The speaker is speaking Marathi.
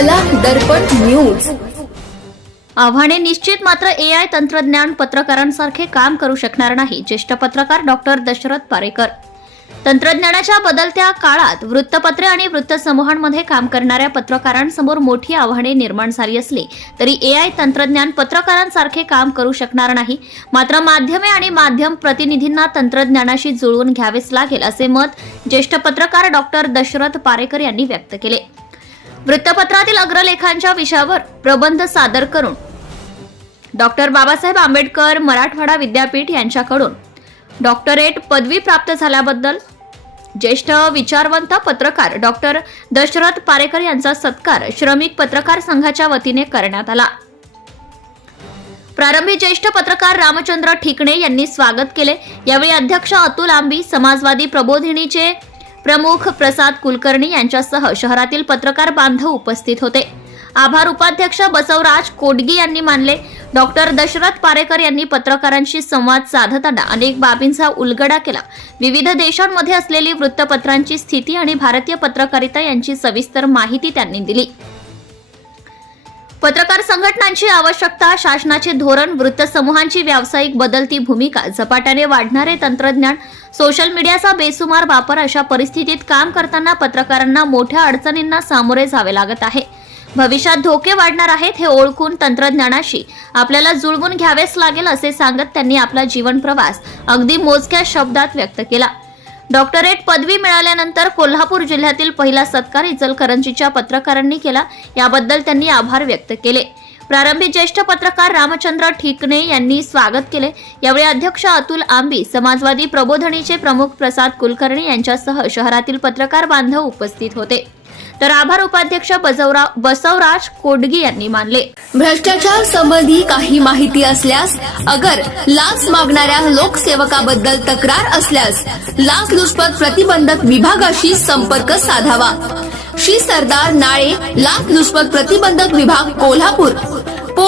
कला दर्पण न्यूज आव्हाने निश्चित मात्र ए आय तंत्रज्ञान पत्रकारांसारखे काम करू शकणार नाही ज्येष्ठ पत्रकार डॉक्टर दशरथ पारेकर. तंत्रज्ञानाच्या बदलत्या काळात वृत्तपत्रे आणि वृत्तसमूहांमध्ये काम करणाऱ्या पत्रकारांसमोर मोठी आव्हाने निर्माण झाली असली तरी ए आय तंत्रज्ञान पत्रकारांसारखे काम करू शकणार नाही. मात्र माध्यमे आणि माध्यम प्रतिनिधींना तंत्रज्ञानाशी जुळवून घ्यावेच लागेल असे मत ज्येष्ठ पत्रकार डॉक्टर दशरथ पारेकर यांनी व्यक्त केले. वृत्तपत्रातील अग्रलेखांच्या विषयावर प्रबंध सादर करून डॉक्टर बाबासाहेब आंबेडकर मराठवाडा विद्यापीठ यांच्याकडून डॉक्टरेट पदवी प्राप्त झाल्याबद्दल ज्येष्ठ विचारवंत पत्रकार डॉक्टर दशरथ पारेकर यांचा सत्कार श्रमिक पत्रकार संघाच्या वतीने करण्यात आला. प्रारंभी ज्येष्ठ पत्रकार रामचंद्र ठिकणे यांनी स्वागत केले. यावेळी अध्यक्ष अतुल आंबी समाजवादी प्रबोधिनीचे प्रमुख प्रसाद कुलकर्णी यांच्यासह शहरातील पत्रकार बांधव उपस्थित होते. आभार उपाध्यक्ष बसवराज कोडगी यांनी मानले. डॉक्टर दशरथ पारेकर यांनी पत्रकारांशी संवाद साधताना अनेक बाबींचा उलगडा केला. विविध देशांमध्ये असलेली वृत्तपत्रांची स्थिती आणि भारतीय पत्रकारिता यांची सविस्तर माहिती त्यांनी दिली. पत्रकार संघटनांची आवश्यकता शासनाचे धोरण वृत्तसमूहांची व्यावसायिक बदलती भूमिका झपाट्याने वाढणारे तंत्रज्ञान सोशल मीडियाचा बेसुमार वापर अशा परिस्थितीत काम करताना पत्रकारांना मोठ्या अडचणींना सामोरे जावे लागत आहे. भविष्यात धोके वाढणार आहेत हे ओळखून तंत्रज्ञानाशी आपल्याला जुळवून घ्यावेच लागेल असे सांगत त्यांनी आपला जीवन प्रवास अगदी मोजक्या शब्दात व्यक्त केला. डॉक्टरेट पदवी मिळाल्यानंतर कोल्हापूर जिल्ह्यातील पहिला सत्कार इचलकरंजीच्या पत्रकारांनी केला. याबद्दल त्यांनी आभार व्यक्त केले. प्रारंभी ज्येष्ठ पत्रकार रामचंद्र ठिकणे यांनी स्वागत केले. यावेळी अध्यक्ष अतुल आंबी समाजवादी प्रबोधनीचे प्रमुख प्रसाद कुलकर्णी यांच्यासह शहरातील पत्रकार बांधव उपस्थित होते. तर आभार उपाध्यक्ष बसवराज कोडगी यांनी मानले. भ्रष्टाचार संबंधी काही माहिती असल्यास अगर लाच मागणाऱ्या लोकसेवकाबद्दल तक्रार असल्यास लाचलुचपत प्रतिबंधक विभागाशी संपर्क साधावा. श्री सरदार नाळे लाचलुचपत प्रतिबंधक विभाग कोल्हापूर